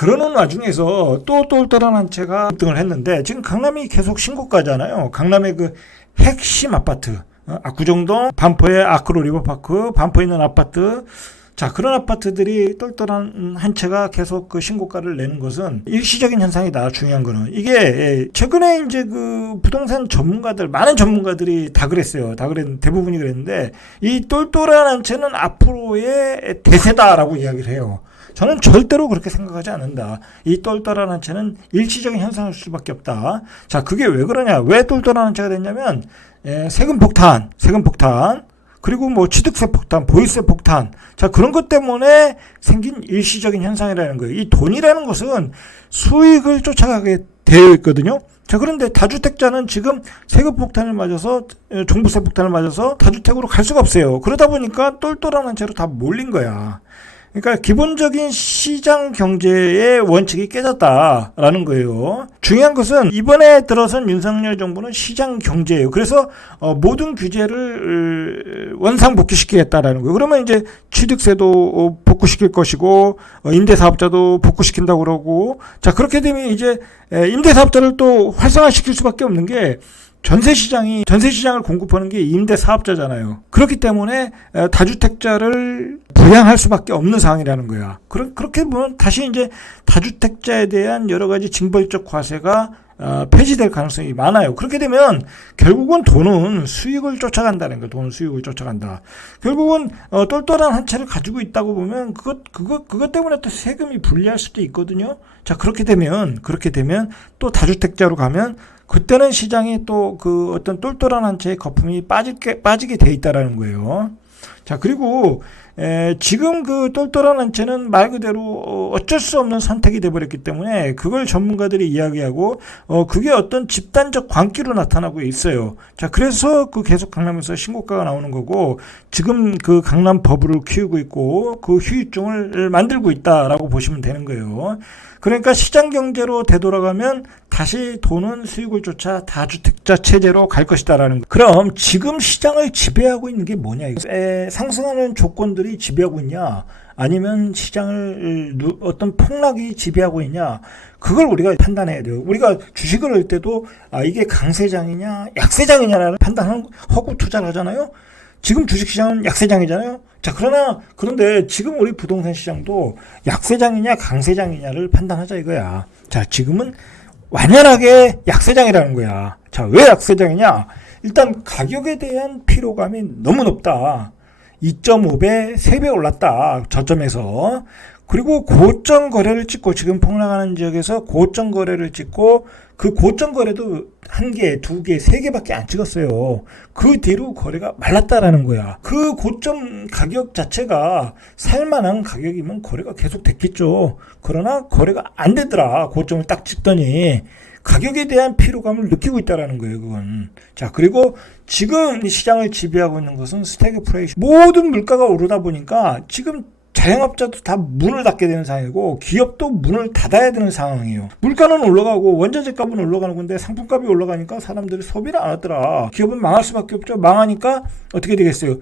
그러는 와중에서 또 똘똘한 한 채가 급등을 했는데 지금 강남이 계속 신고가잖아요. 강남의 그 핵심 아파트, 압구정동, 반포의 아크로 리버파크, 반포에 있는 아파트. 자, 그런 아파트들이 똘똘한 한 채가 계속 그 신고가를 내는 것은 일시적인 현상이다. 중요한 거는. 이게 최근에 이제 그 부동산 전문가들, 많은 전문가들이 다 그랬어요. 대부분이 그랬는데 이 똘똘한 한 채는 앞으로의 대세다라고 이야기를 해요. 저는 절대로 그렇게 생각하지 않는다. 이 똘똘한 한 채는 일시적인 현상일 수밖에 없다. 자, 그게 왜 그러냐? 왜 똘똘한 한 채가 됐냐면 세금 폭탄, 그리고 뭐 취득세 폭탄, 보유세 폭탄. 자, 그런 것 때문에 생긴 일시적인 현상이라는 거예요. 이 돈이라는 것은 수익을 쫓아가게 되어 있거든요. 자, 그런데 다주택자는 지금 세금 폭탄을 맞아서, 종부세 폭탄을 맞아서 다주택으로 갈 수가 없어요. 그러다 보니까 똘똘한 한 채로 다 몰린 거야. 그러니까 기본적인 시장 경제의 원칙이 깨졌다라는 거예요. 중요한 것은 이번에 들어선 윤석열 정부는 시장 경제예요. 그래서 모든 규제를 원상복귀시키겠다라는 거예요. 그러면 이제 취득세도 복구시킬 것이고 임대사업자도 복구시킨다고 그러고, 자, 그렇게 되면 이제 임대사업자를 또 활성화시킬 수밖에 없는 게 전세시장을 공급하는 게 임대사업자잖아요. 그렇기 때문에 다주택자를 부양할 수밖에 없는 상황이라는 거야. 그렇게 보면 다시 이제 다주택자에 대한 여러 가지 징벌적 과세가 폐지될 가능성이 많아요. 그렇게 되면 결국은 돈은 수익을 쫓아간다는 거예요. 돈은 수익을 쫓아간다. 결국은 똘똘한 한 채를 가지고 있다고 보면 그것 때문에 또 세금이 불리할 수도 있거든요. 자, 그렇게 되면 또 다주택자로 가면 그때는 시장이 또 그 어떤 똘똘한 한 채의 거품이 빠지게 돼 있다라는 거예요. 자, 그리고 지금 그 똘똘한 한 채는 말 그대로 어쩔 수 없는 선택이 돼버렸기 때문에 그걸 전문가들이 이야기하고 그게 어떤 집단적 광기로 나타나고 있어요. 자, 그래서 그 계속 강남에서 신고가가 나오는 거고, 지금 그 강남 버블을 키우고 있고 그 후유증을 만들고 있다라고 보시면 되는 거예요. 그러니까 시장 경제로 되돌아가면 다시 돈은 수익을 쫓아 다주택자 체제로 갈 것이다라는 거. 그럼 지금 시장을 지배하고 있는 게 뭐냐? 상승하는 조건들이 지배하고 있냐? 아니면 시장을 어떤 폭락이 지배하고 있냐? 그걸 우리가 판단해야 돼요. 우리가 주식을 할 때도 이게 강세장이냐 약세장이냐를 판단하고 투자를 하잖아요. 지금 주식시장은 약세장이잖아요. 자, 그런데 지금 우리 부동산 시장도 약세장이냐 강세장이냐를 판단하자 이거야. 자, 지금은 완연하게 약세장이라는 거야. 자, 왜 약세장이냐? 일단 가격에 대한 피로감이 너무 높다. 2.5배, 3배 올랐다. 저점에서. 그리고 고점 거래를 찍고, 지금 폭락하는 지역에서 고점 거래를 찍고, 그 고점 거래도 1개, 2개, 3개밖에 안 찍었어요. 그 뒤로 거래가 말랐다라는 거야. 그 고점 가격 자체가 살만한 가격이면 거래가 계속 됐겠죠. 그러나 거래가 안 되더라. 고점을 딱 찍더니. 가격에 대한 피로감을 느끼고 있다라는 거예요, 그건. 자, 그리고 지금 시장을 지배하고 있는 것은 스태그플레이션. 모든 물가가 오르다 보니까 지금 자영업자도 다 문을 닫게 되는 상황이고 기업도 문을 닫아야 되는 상황이에요. 물가는 올라가고 원자재 값은 올라가는 건데 상품값이 올라가니까 사람들이 소비를 안 하더라. 기업은 망할 수밖에 없죠. 망하니까 어떻게 되겠어요?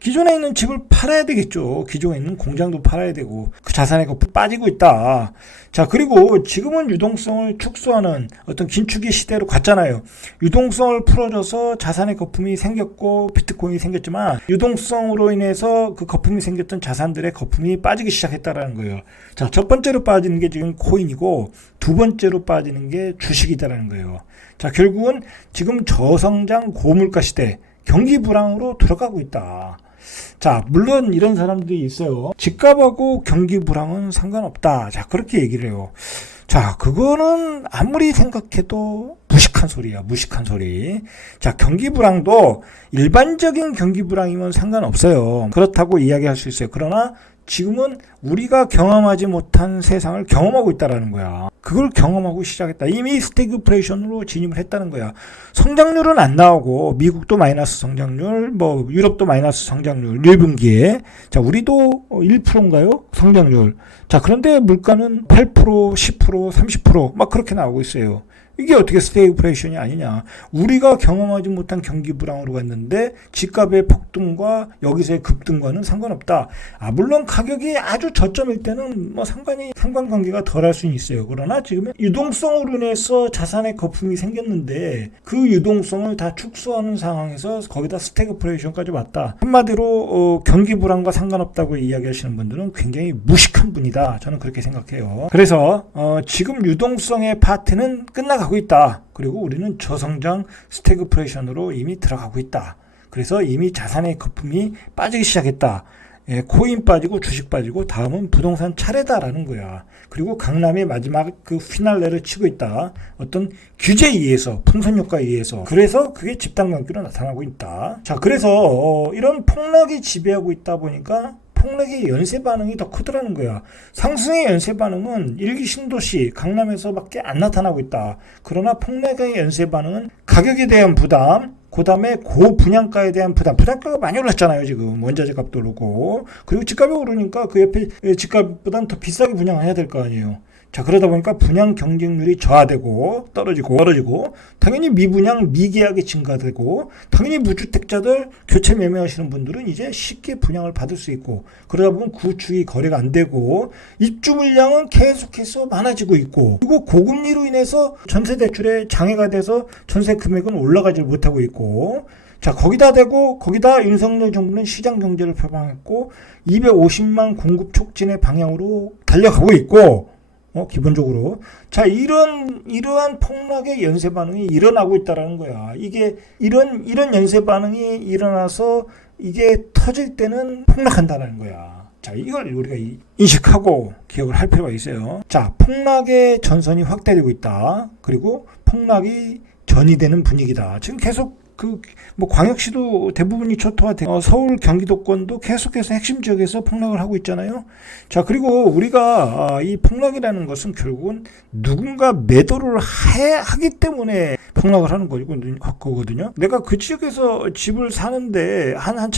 기존에 있는 집을 팔아야 되겠죠. 기존에 있는 공장도 팔아야 되고 그 자산의 거품이 빠지고 있다. 자, 그리고 지금은 유동성을 축소하는 어떤 긴축의 시대로 갔잖아요. 유동성을 풀어줘서 자산의 거품이 생겼고 비트코인이 생겼지만 유동성으로 인해서 그 거품이 생겼던 자산들의 거품이 빠지기 시작했다라는 거예요. 자, 첫 번째로 빠지는 게 지금 코인이고 두 번째로 빠지는 게 주식이다라는 거예요. 자, 결국은 지금 저성장 고물가 시대, 경기 불황으로 들어가고 있다. 자, 물론 이런 사람들이 있어요. 집값하고 경기 불황은 상관없다. 자, 그렇게 얘기를 해요. 자, 그거는 아무리 생각해도 무식한 소리야. 무식한 소리. 자, 경기 불황도 일반적인 경기 불황이면 상관없어요. 그렇다고 이야기할 수 있어요. 그러나 지금은 우리가 경험하지 못한 세상을 경험하고 있다라는 거야. 그걸 경험하고 시작했다. 이미 스태그플레이션으로 진입을 했다는 거야. 성장률은 안 나오고 미국도 마이너스 성장률, 뭐 유럽도 마이너스 성장률 1분기에. 자, 우리도 1%인가요? 성장률. 자, 그런데 물가는 8%, 10%, 30% 막 그렇게 나오고 있어요. 이게 어떻게 스태그플레이션이 아니냐. 우리가 경험하지 못한 경기 불황으로 갔는데 집값의 폭등과 여기서의 급등과는 상관없다. 물론 가격이 아주 저점일 때는 뭐 상관관계가 덜할 수는 있어요. 그러나 지금은 유동성으로 인해서 자산의 거품이 생겼는데 그 유동성을 다 축소하는 상황에서 거기다 스태그플레이션까지 왔다. 한마디로 경기 불황과 상관없다고 이야기하시는 분들은 굉장히 무식한 분이다. 저는 그렇게 생각해요. 그래서 지금 유동성의 파트는 끝나가고 있다. 그리고 우리는 저성장 스태그플레이션으로 이미 들어가고 있다. 그래서 이미 자산의 거품이 빠지기 시작했다. 코인 빠지고 주식 빠지고 다음은 부동산 차례다라는 거야. 그리고 강남이 마지막 그 피날레를 치고 있다. 어떤 규제에 의해서, 풍선 효과에 의해서. 그래서 그게 집단 경기로 나타나고 있다. 자, 그래서 이런 폭락이 지배하고 있다 보니까 폭락의 연쇄 반응이 더 크더라는 거야. 상승의 연쇄 반응은 일기 신도시 강남에서밖에 안 나타나고 있다. 그러나 폭락의 연쇄 반응은 가격에 대한 부담, 그 다음에 고분양가에 대한 부담. 분양가가 많이 올랐잖아요, 지금. 원자재 값도 오르고. 그리고 집값이 오르니까 그 옆에 집값보다는 더 비싸게 분양해야 될 거 아니에요. 자, 그러다 보니까 분양 경쟁률이 저하되고 떨어지고 당연히 미분양, 미계약이 증가되고 당연히 무주택자들 교체 매매하시는 분들은 이제 쉽게 분양을 받을 수 있고 그러다 보면 구축이 거래가 안 되고 입주 물량은 계속해서 많아지고 있고 그리고 고금리로 인해서 전세 대출에 장애가 돼서 전세 금액은 올라가지 못하고 있고 자, 거기다 윤석열 정부는 시장 경제를 표방했고 250만 공급 촉진의 방향으로 달려가고 있고 기본적으로. 자, 이러한 폭락의 연쇄 반응이 일어나고 있다라는 거야. 이게, 이런 연쇄 반응이 일어나서 이게 터질 때는 폭락한다는 거야. 자, 이걸 우리가 인식하고 기억을 할 필요가 있어요. 자, 폭락의 전선이 확대되고 있다. 그리고 폭락이 전이되는 분위기다. 지금 계속 광역시도 대부분이 초토화되고 서울 경기도권도 계속해서 핵심 지역에서 폭락을 하고 있잖아요. 자, 그리고 우리가 이 폭락이라는 것은 결국은 누군가 매도를 하기 때문에 폭락을 하는 거거든요. 내가 그 지역에서 집을 사는데 한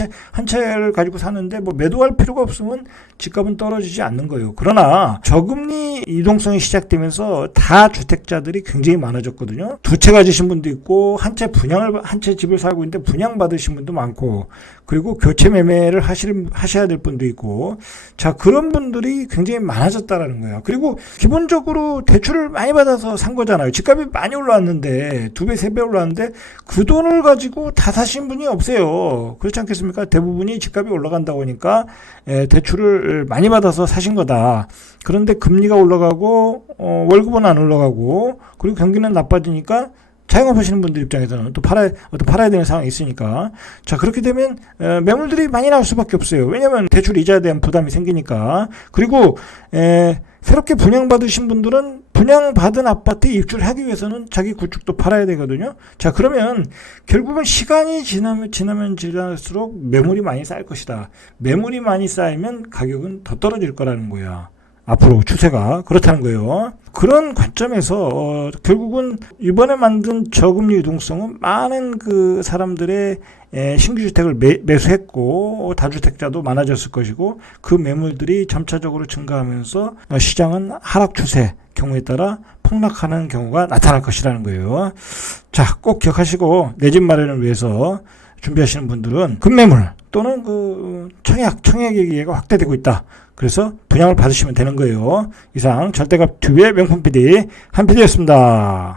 채를 가지고 사는데 뭐 매도할 필요가 없으면 집값은 떨어지지 않는 거예요. 그러나 저금리 유동성이 시작되면서 다주택자들이 굉장히 많아졌거든요. 두 채 가지신 분도 있고 한 채 집을 살고 있는데 분양받으신 분도 많고 그리고 교체 매매를 하셔야 될 분도 있고 자, 그런 분들이 굉장히 많아졌다라는 거야. 그리고 기본적으로 대출을 많이 받아서 산 거잖아요. 집값이 많이 올라왔는데 2배, 3배 올라왔는데 그 돈을 가지고 다 사신 분이 없어요. 그렇지 않겠습니까? 대부분이 집값이 올라간다고 하니까 대출을 많이 받아서 사신 거다. 그런데 금리가 올라가고 월급은 안 올라가고 그리고 경기는 나빠지니까 자영업하시는 분들 입장에서는 또 팔아야 되는 상황이 있으니까 자, 그렇게 되면 매물들이 많이 나올 수밖에 없어요. 왜냐하면 대출 이자에 대한 부담이 생기니까. 그리고 새롭게 분양받으신 분들은 분양받은 아파트에 입주를 하기 위해서는 자기 구축도 팔아야 되거든요. 자, 그러면 결국은 시간이 지나면 지날수록 매물이 많이 쌓일 것이다. 매물이 많이 쌓이면 가격은 더 떨어질 거라는 거야. 앞으로 추세가 그렇다는 거예요. 그런 관점에서 결국은 이번에 만든 저금리 유동성은 많은 그 사람들의 신규 주택을 매수했고 다주택자도 많아졌을 것이고 그 매물들이 점차적으로 증가하면서 시장은 하락 추세 경우에 따라 폭락하는 경우가 나타날 것이라는 거예요. 자, 꼭 기억하시고 내 집 마련을 위해서 준비하시는 분들은 급매물 또는 그 청약의 기회가 확대되고 있다. 그래서 분양을 받으시면 되는 거예요. 이상 절대값 튜브의 명품 PD 한 PD였습니다.